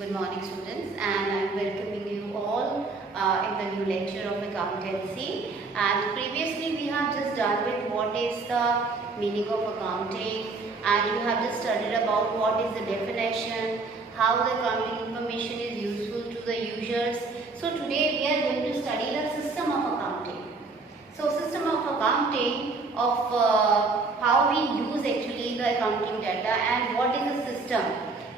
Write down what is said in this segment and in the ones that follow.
Good morning students, and I am welcoming you all in the new lecture of accountancy. And previously we have just done with what is the meaning of accounting, and you have just studied about what is the definition, how the accounting information is useful to the users. So today we are going to study the system of accounting. So system of accounting of how we use actually the accounting data and what is the system.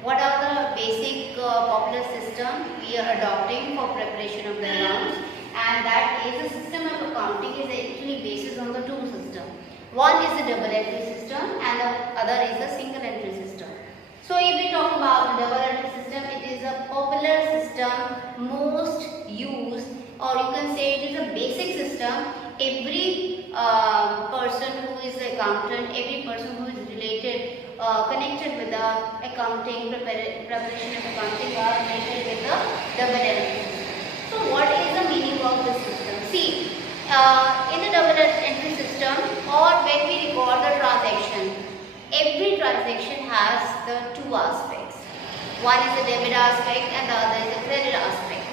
What are the basic popular system we are adopting for preparation of the accounts, and that is the system of accounting is actually based on the two systems. One is the double entry system and the other is the single entry system. So if we talk about the double entry system, it is a popular system, most used, or you can say it is a basic system. Every person who is an accountant, every person who is related connected with the accounting, preparation of accounting are related with the double entry system. So what is the meaning of this system? See, in the double entry system, or when we record the transaction, every transaction has the two aspects. One is the debit aspect and the other is the credit aspect.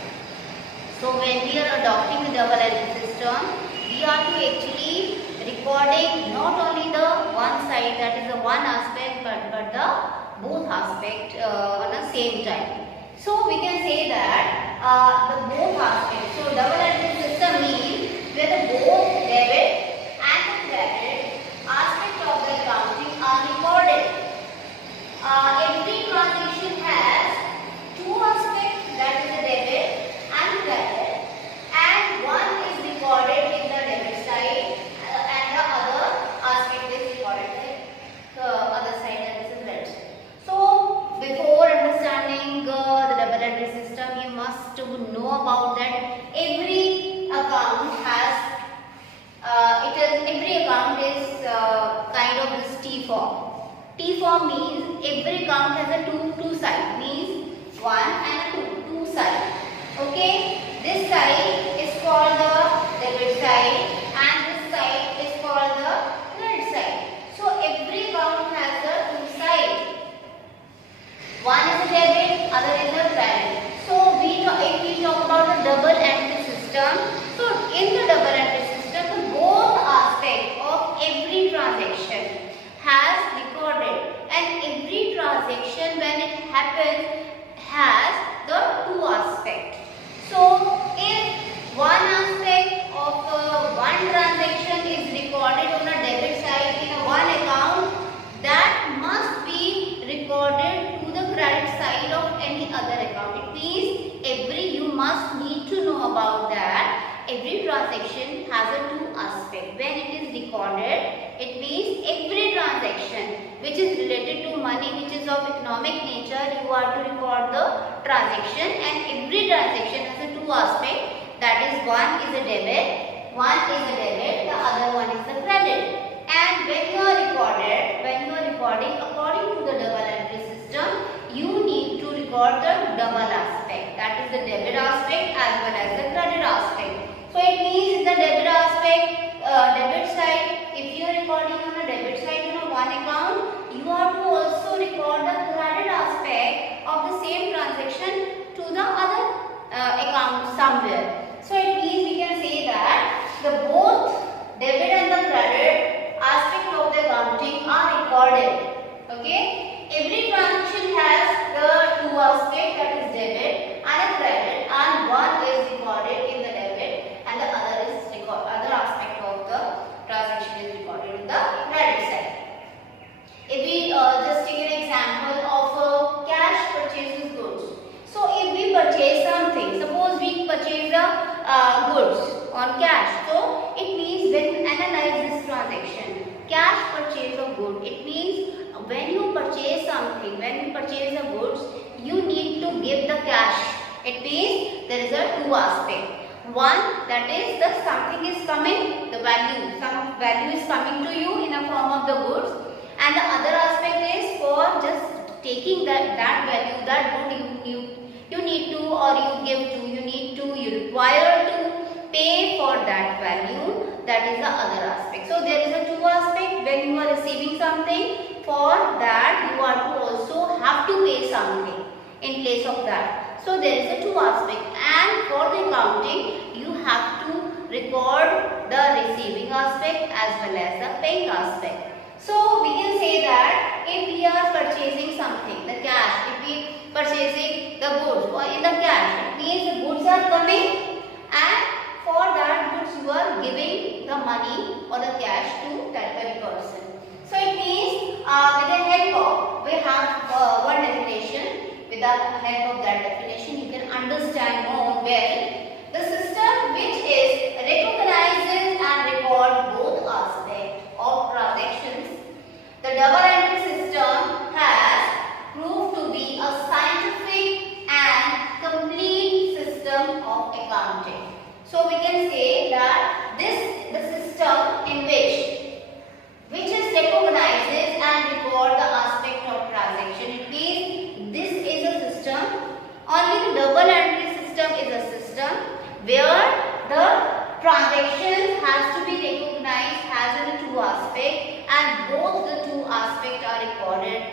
So when we are adopting the double entry system, we are to actually recording not only the one side, that is the one aspect, but the both aspect on the same time. So we can say that the both aspects. So double entry system means where the both debit and the credit aspect of the accounting are recorded. Every transaction has two aspects, that is the debit and credit, and one is recorded in the debit side and the other aspect is recorded in the other side, that is the credit side. So before understanding the double entry system, you must know about that every account has every account is kind of this T form. T form means every account has a two side, means one and two side. Okay, this side is called the debit side and this side is called the credit side. So every account has the two sides. One is the debit, other is the credit. So if we talk about the double entry system, so in the double entry system, the both aspects of every transaction has recorded, and every transaction when it happens has the two aspects. So if one aspect of one transaction is recorded on a debit side in a one account, that must be recorded to the credit side of any other account. It means you must need to know about that every transaction has a two aspect. When it is recorded, it means every transaction which is related to money, which is of economic nature, you are to record the transaction, and every transaction has a two aspect, that is one is a debit, the other one is the credit. And when you are recording according to the double entry system, you need to record the double aspect, that is the debit aspect as well as the credit aspect. So it means in the debit aspect, debit side, if you are recording on the debit side in a one account, you have to also record the credit aspect of the same transaction to the other account somewhere. So it means we can say that the both debit and the credit aspect of the accounting are recorded. Okay, every transaction has the two aspects, that is debit and a credit, and one is recorded in the debit and the other aspect of the transaction is recorded in the credit side. If we just take an example of cash purchases goods. So if we purchase something, suppose we purchase the goods on cash, so it means when you analyze this transaction, cash purchase of good, it means when you purchase something, when you purchase the goods, you need to give the cash. It means there is a two aspect. One, that is the something is coming, the value, some value is coming to you in a form of the goods, and the other aspect is for just taking that value, that good you need to, or you give to, you require to pay for that value, that is the other aspect. So there is a two aspect. When you are receiving something, for that you are to also have to pay something. in place of that. So there is a two aspect, and for the accounting you have to record the receiving aspect as well as the paying aspect. So we can say that if we are purchasing something, the cash, if we purchasing the goods or in the cash, it means the goods are coming, and for that goods you are giving the money or the cash to that very person. So it means with the help of, we have one definition. With the help of that definition you can understand more well. The system which is recognizes and records both aspects of transactions. The double entry system has proved to be a scientific and complete system of accounting. So we can say that the system in which is recognizes and record the aspect of transaction. It means this is a system. Only the double entry system is a system where the transaction has to be recognized as in two aspects, and both the two aspects are recorded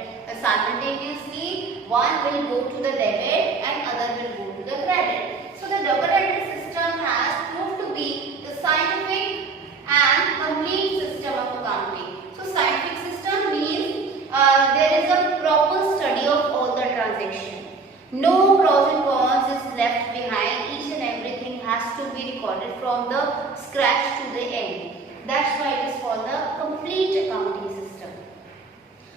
simultaneously. One will go to the debit and other will go to the credit. So the double entry system has proved to be the scientific and complete system of accounting. So scientific system means there is a proper study of all the transactions. No pros and cons is left behind. Each and everything has to be recorded from the scratch to the end. That's why it is called the complete accounting system.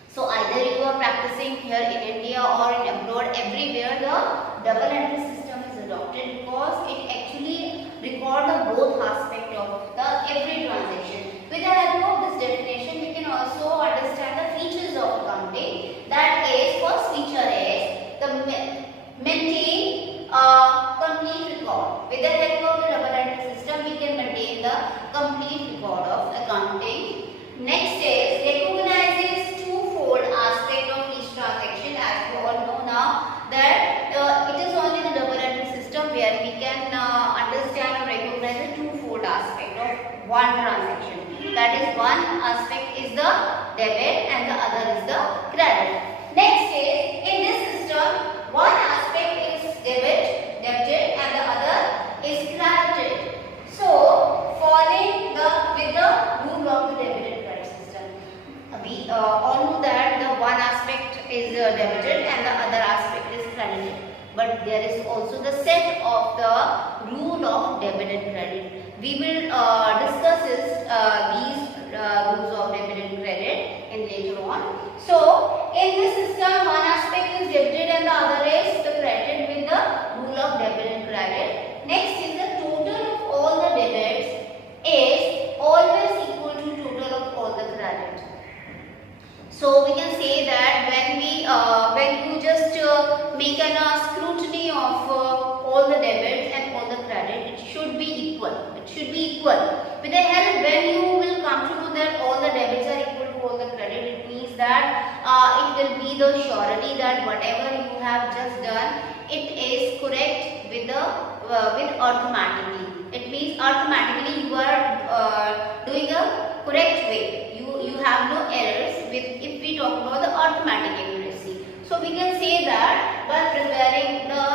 So either you are practicing here in India or in abroad, everywhere the double entry system is adopted, because it actually records the both aspect of the every transaction. With the help of this definition, we can also understand the features of accounting. That is, first feature is the maintain complete record. With the help of the double entry system, we can maintain the complete record of accounting. Next is recognizes twofold aspect of each transaction. As you all know now that it is only the double entry system where we can understand or recognize the twofold aspect of one transaction. That is, one aspect is the debit and the other is the credit. Next is, in this system, one aspect is debited, and the other is credited. So following with the rule of the debit and credit system, we all know that the one aspect is debited and the other aspect is credited. But there is also the set of the rule of debit and credit. We will discuss these rules of debit and credit in later on. So in this system, one aspect is debited and the other is the credited with the rule of debit and credit. Next is the total of all the debits is always equal to total of all the credit. So we can say that when you just make an scrutiny of all the debits and all the credit, it should be equal. It should be equal. With the help, when you will come to know that all the debits are equal to all the credit, it means that it will be the surety that whatever you have just done, it is correct with automatically. It means automatically you are doing a correct way. You have no errors if we talk about the automatic accuracy. So we can say that by preparing the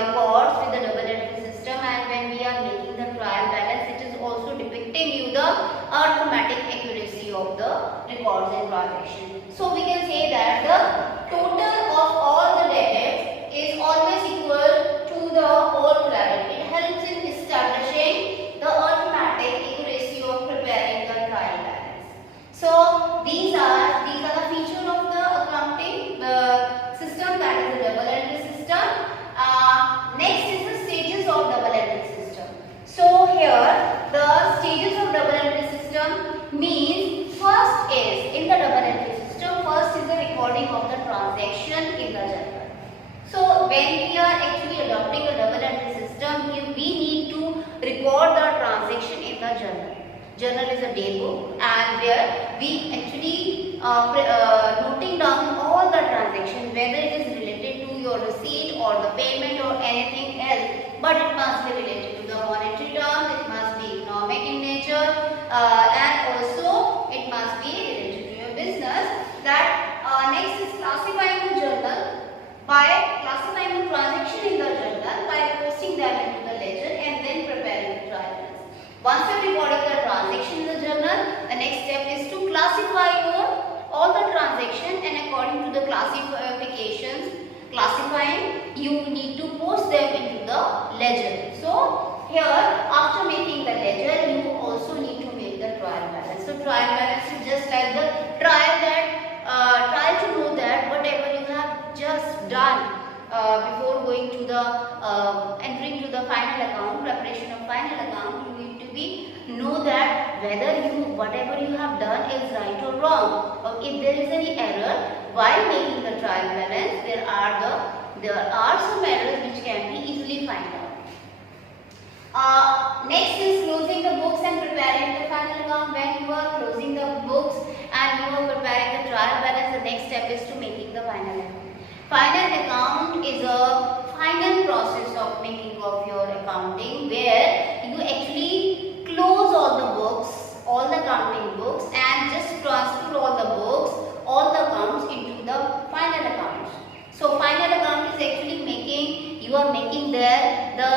records with the double entry system, and when we are making the trial balance, it is also depicting you the automatic accuracy of the records and transactions. So we can say that the total of all the debits is always equal to the all credit. It helps in establishing the automatic accuracy of preparing the trial balance. So these are the features of the accounting system, that is the double entry system. Next is the stages of double entry system. So here the stages of double entry system means, first is in the double entry system, first is the recording of the transaction in the journal. So when we are actually adopting a double entry system, we need to record the transaction in the journal. Journal is a day book, and where we actually noting down all the transactions, whether it is related to your receipt or the payment or anything else, but it must be related to the monetary terms, it must be economic in nature, and also it must be related to your business. That next is classifying the journal by classifying you need to post them into the ledger. So here, after making the ledger, you also need to make the trial balance. So trial balance is just like the trial to know that whatever you have just done before going to the entering to the final account, preparation of final account, you need to be know that whether whatever you have done is right or wrong, or if there is any error while making the trial balance. There are some errors which can be easily found out. Next is closing the books and preparing the final account. When you are closing the books and you are preparing the trial balance, the next step is to making the final account. Final account is a final process of making of your accounting, where you actually close all the books, all the accounting books, and just transfer all the books, all the accounts into the final accounts. So final account is actually you are making there the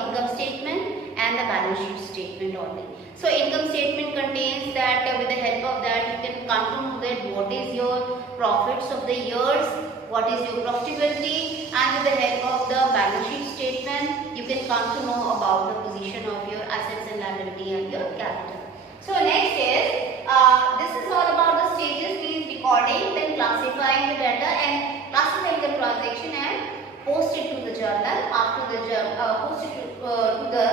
income statement and the balance sheet statement only. So income statement contains that with the help of that you can come to know that what is your profits of the years, what is your profitability, and with the help of the balance sheet statement you can come to know about the position of your assets and liability and your capital. So next is this is all about the stages, means recording, then classifying the data and classifying the transaction and post it to the journal. After the post it to the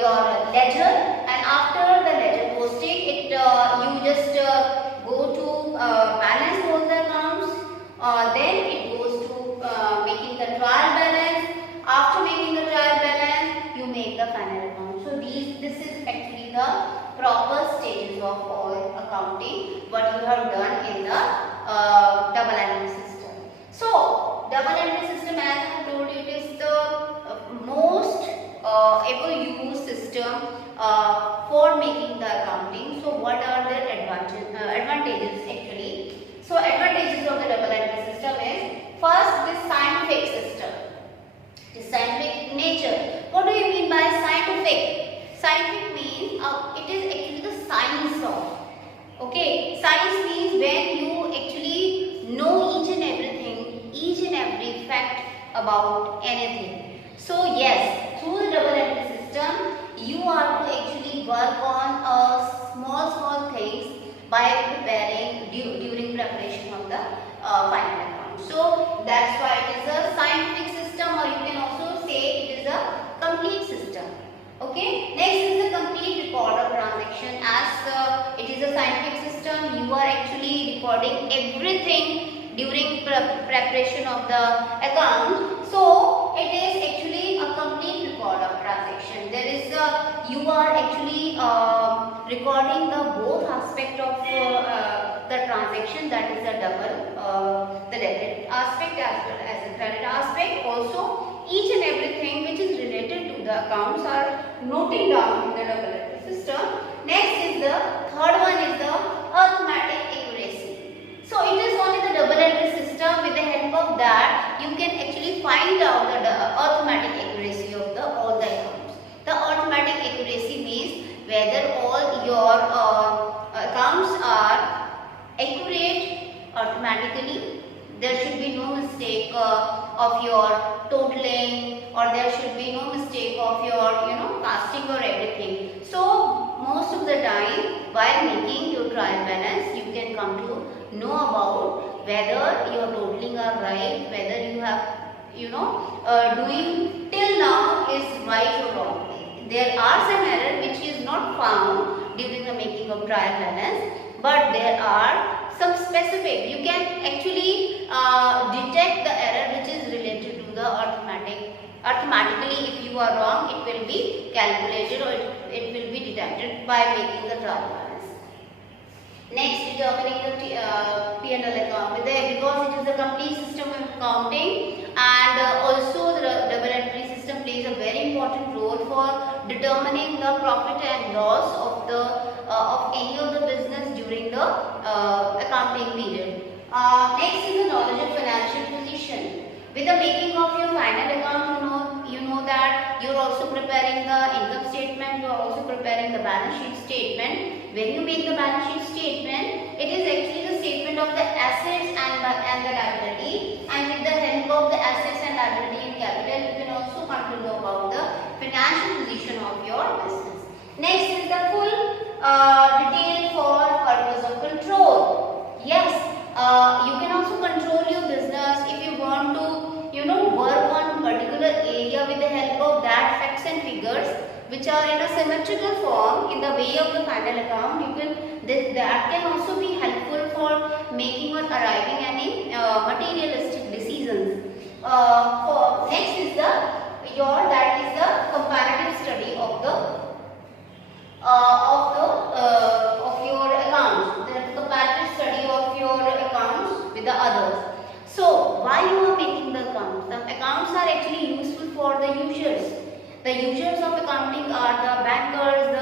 your ledger, and after the ledger posting it, you just go to balance all the accounts. Then it goes to making the trial balance. After making the trial balance, you make the final account. So this is actually the proper stages of all accounting what you have done in the double entry system. So double entry system, as I have told you, it is the most ever used system for making the accounting. So what are their advantages actually? So advantages of the double entry system is, first, this scientific system, the scientific nature. What do you mean by scientific? Scientific means it is actually the science of. Okay, science means when you actually know each and everything, each and every fact about anything. So yes, through the double entry system, you are to actually work on small things by preparing during preparation of the final account. So that's why it is a scientific system, or you can also say it is a complete system. Okay. Next is the complete record of transaction. As it is a scientific system, you are actually recording everything during preparation of the account. So it is actually a complete record of transaction. There is you are actually recording the both aspect of the transaction, that is the the debit aspect as well as the credit aspect. Also each and everything which is related to the accounts are noted down in the double entry system. Next is the third one is the arithmetic accuracy. So it is only the double entry system, with the help of that you can actually find out the arithmetic accuracy of all the accounts. The arithmetic accuracy means whether all your accounts are accurate automatically. There should be no mistake of your totaling, or there should be no mistake of your casting or everything. So most of the time while making your trial balance, you can come to know about whether your totaling are right, whether you have doing till now is right or wrong. There are some error which is not found during the making of trial balance, but there are some specific. You can actually detect the error which is related to the arithmetic. Arithmetically, if you are wrong, it will be calculated or it will be detected by making the trial balance. Next, determining the P&L account, because it is a complete system of accounting, and also the double entry system plays a very important role for determining the profit and loss of any of the business during the accounting period. Next is the knowledge of financial position. With the making of your final account, you know that you are also preparing the income statement, you are also preparing the balance sheet statement. When you make the balance sheet statement, it is actually the statement of the assets and the liability, and with the help of the assets and liability Next is the full detail for purpose of control. Yes, you can also control your business if you want to, work on particular area with the help of that facts and figures which are in a symmetrical form in the way of the final account. That can also be helpful for making or arriving any materialistic decisions. Next is that is the comparative study of your accounts, the comparative study of your accounts with the others. So why you are making the accounts? The accounts are actually useful for the users. The users of accounting are the bankers,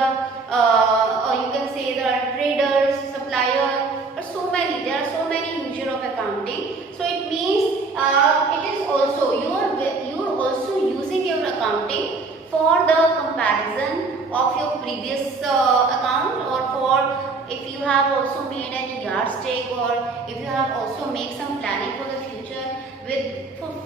or you can say the traders, suppliers, or so many. There are so many users of accounting. So it means it is also you are also using your accounting for the comparison of your previous account, or for if you have also made any yardstick, or if you have also made some planning for the future.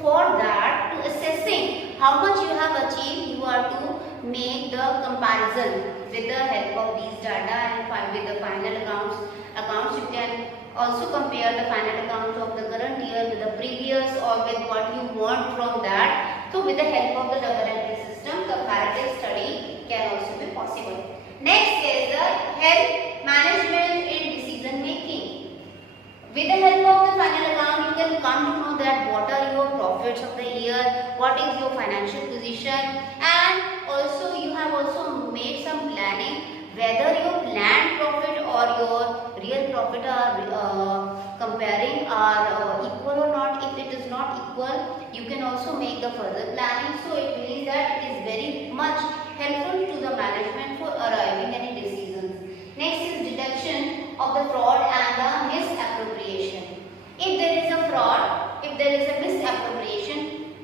For that, to assessing how much you have achieved, you are to make the comparison with the help of these data, and with the final accounts you can also compare the final accounts of the current year with the previous, or with what you want from that. So with the help of the double entry system, comparative study can also be possible. Next is the help management in decision making. With the help of the final account, you can come to know that what are your profits of the year, what is your financial position, and also you have also made some planning whether your planned profit or your real profit are comparing are equal or not. If it is not equal, you can also make the further planning. So it means that it is very much helpful to the management for arriving any decisions. Next is detection of the fraud and the misappropriation. If there is a fraud, if there is a misappropriation,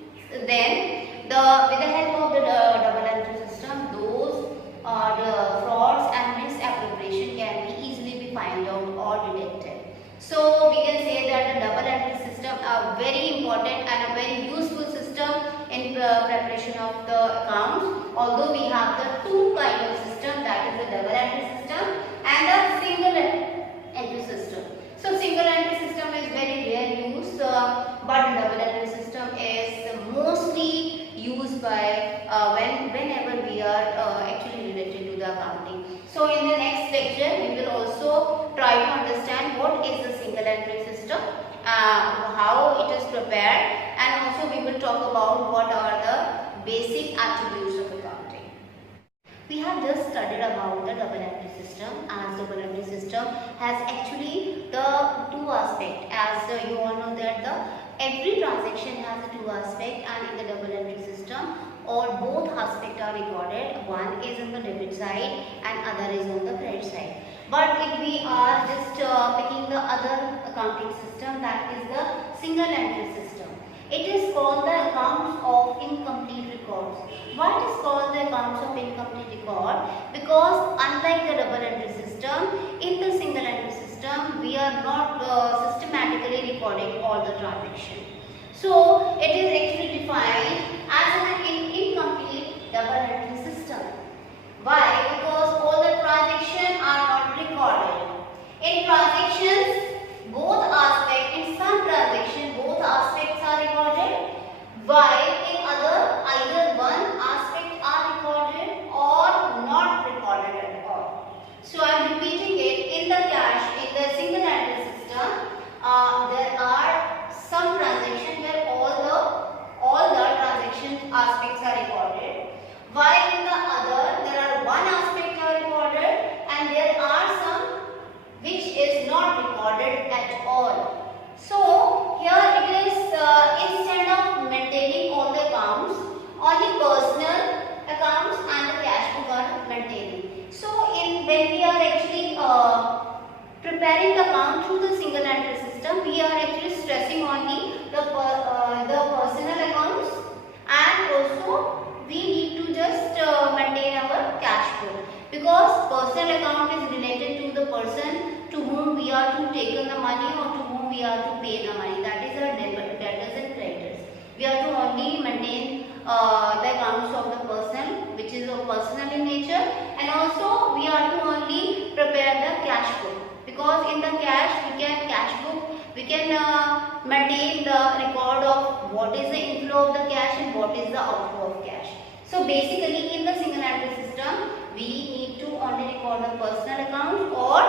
then with the help of the double entry system, those the frauds and misappropriation can be easily found out or detected. So we can say that the double entry system are very important and a very useful system in preparation of the accounts. Although we have the two kind of system, that is the double entry system and the single entry system. So single entry system is very rare use, but double entry system is mostly used by whenever we are actually related to the accounting. So in the next lecture, we will also try to understand what is the single entry system, how it is prepared, and also we will talk about what are the basic attributes of accounting. We have just studied about the double entry system, as double entry system has actually the two aspects. As you all know that every transaction has a two aspect, and in the double entry system, or both aspects are recorded. One is on the debit side and other is on the credit side. But if we are just picking the other accounting system, that is the single entry system. It is called the accounts of incomplete records. Why it is called the accounts of incomplete record? Because unlike the double entry system, in the single entry system, we are not systematically recording all the transactions. So it is actually defined as an incomplete double entry system. Why? Because all the transactions are not recorded. In transactions, both aspects, in some transactions, both aspects are recorded, while in other, either one aspect are recorded or not recorded at all. So I am repeating it. In the single entry system, there are some transactions where all the transaction aspects are recorded, while in the other there are one aspect are recorded and there are some which is not recorded at all. So here it is, instead of maintaining all the accounts, only personal accounts and the cash book are maintaining. So when we are actually preparing the account through the single entry system, we are actually stressing only the personal accounts, and also we need to just maintain our cash flow, because personal account is related to the person to whom we are to take the money or to whom we are to pay the money. That is our debtors and creditors. We are to only maintain the accounts of the person which is personal in nature, and and also we are to only prepare the cash book, because in the cash book we can maintain the record of what is the inflow of the cash and what is the outflow of cash. So basically in the single entry system we need to only record the personal account or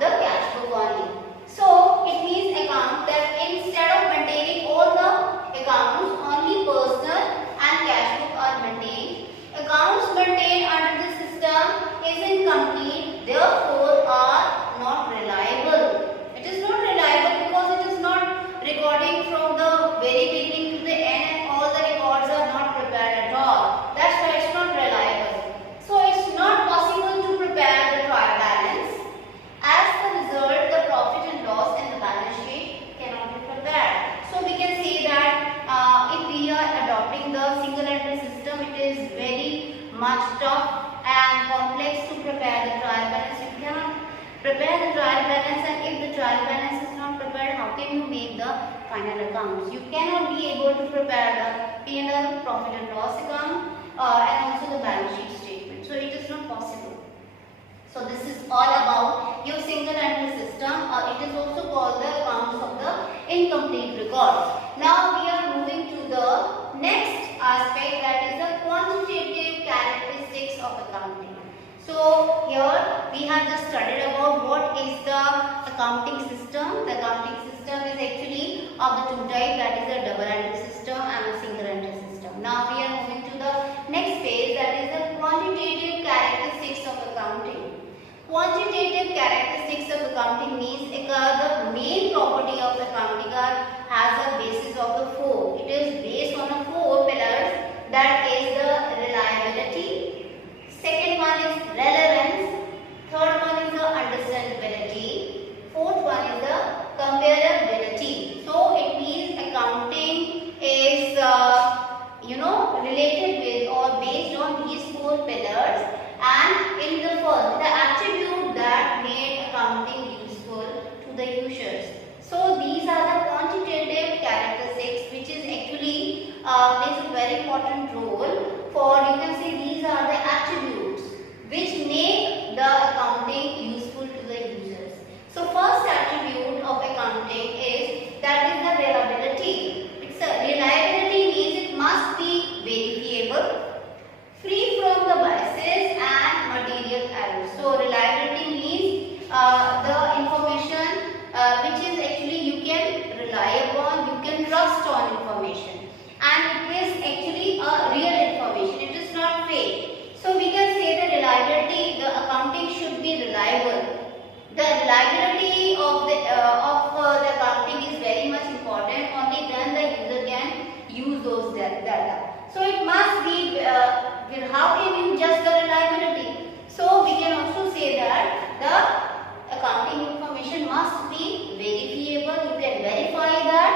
the cash book only. So it means account that instead of maintaining all the accounts, only personal and cash book are maintained. Accounts maintained under the system is incomplete, therefore are not reliable. It is not reliable because it is not recording from the very beginning to the end and all the records are not prepared at all. That's why it's not reliable. So it's not possible to prepare the trial balance. As a result, the profit and loss in the balance sheet cannot be prepared. So we can say that if we are adopting the single entry system, it is very much tough and complex to prepare the trial balance. You cannot prepare the trial balance, and if the trial balance is not prepared, how can you make the final accounts? You cannot be able to prepare the P&L, profit and loss account, and also the balance sheet statement. So it is not possible. So this is all about your single entry system, or it is also called the accounts of the incomplete records. Now we are moving to the next aspect, that is the quantitative characteristics of accounting. So here we have just studied about what is the accounting system. The accounting system is actually of the two types, that is a double entry system and a single entry system. Now we are moving to the next phase, that is the quantitative characteristics of accounting. Quantitative characteristics of accounting means the main property of accounting has a basis of the four. It is based on the four pillars, that is the reliability, second one is relevance, third one is the understandability, fourth one is the comparability. So it means accounting is related with or based on these four pillars, and in the first, the attribute that made accounting useful to the users. So these are the quantitative characteristics which is actually plays a very important role for, you can say, these are the attributes which make the accounting useful to the users. So first attribute of accounting is, that is the reliability. It's a reliability means it must be verifiable, free from the biases and material errors. So reliability means the information which is actually you can rely upon, you can trust on information, and it is actually a real information, it is not fake. So we can say the reliability, the accounting should be reliable. The reliability of the accounting is very much important, only then the user can use those data. So it must be, how can you judge the reliability? So we can also say that the accounting information must be verifiable, you can verify that,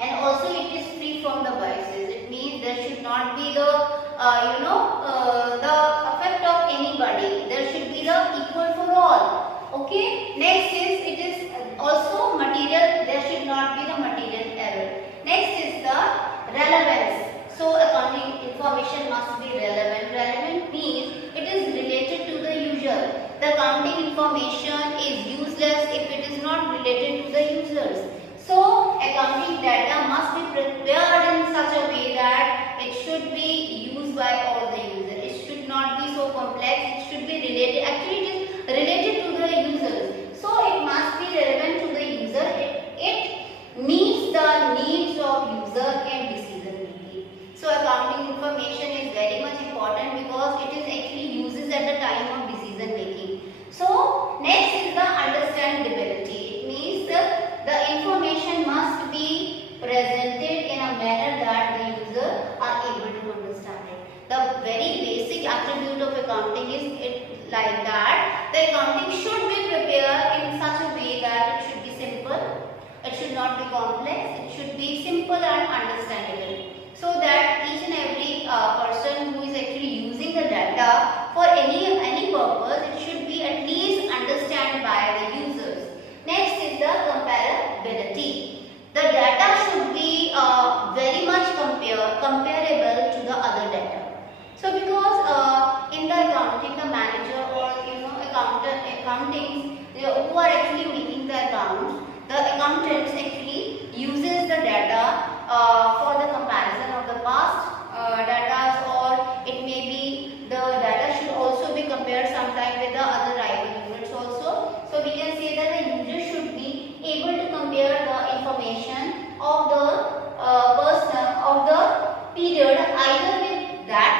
and also it is free from the biases. It means there should not be the the effect of anybody. There should be the equal for all. Okay. Next is, it is also material. There should not be the material error. Next is the relevance. So accounting information must be relevant. Relevant means it is related to the user. The accounting information is useless if it is not related to the users. So accounting data must be prepared in such a way that it should be used by all the users. It should not be so complex. It should be related. Actually, it is related to the users. So it must be relevant to the user. It meets the needs of user and decision making. So accounting information is very much important because it is actually uses at the time of decision making. So next is the understandability. It means the information must be presented in a manner that the user are able to understand it. The very basic attribute of accounting is it like that. The accounting should be prepared in such a way that it should be simple. It should not be complex. It should be simple and understandable. So that each and every person who is actually using the data for any purpose, it should be at least understood by the users. Next is the comparability. The data should be very much comparable to the other data. So because in the accounting, the accountants who are actually making the accounts, the accountants actually uses the data for the comparison of the past data, or it may be the data should also be compared sometime with the other rival units also. So we can say that the user should be able to compare the information of the person of the period either with that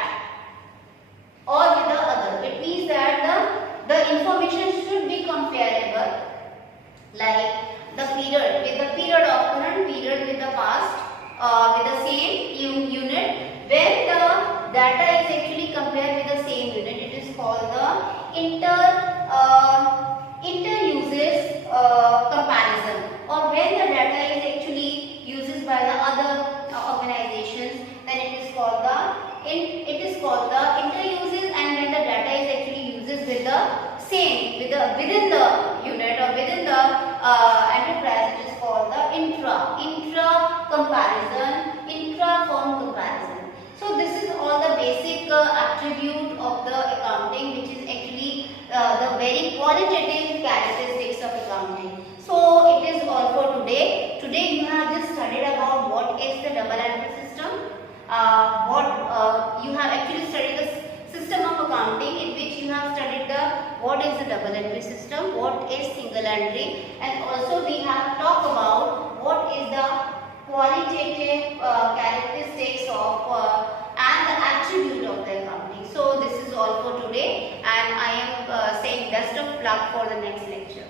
or with the other. It means that the information should be comparable, like the period with the period of current period with the past with the same unit. When the data is actually compared with the same unit, it is called the inter-uses comparison. Or when the data is actually uses by the other organizations, then it is called the inter-uses. And when the data is actually uses with the same within the unit or within the enterprise, it is called the intra comparison, intra-firm comparison. So this is all the basic attribute of the accounting, which is actually the very qualitative characteristics of accounting. So it is all for today. Today you have just studied about what is the double entry system. You have actually studied the system of accounting, in which you have studied what is the double entry system, what is single entry, and also we have talked about what is the qualitative characteristics of and the attribute of the accounting. So this is all for today, and I am saying best of luck for the next lecture.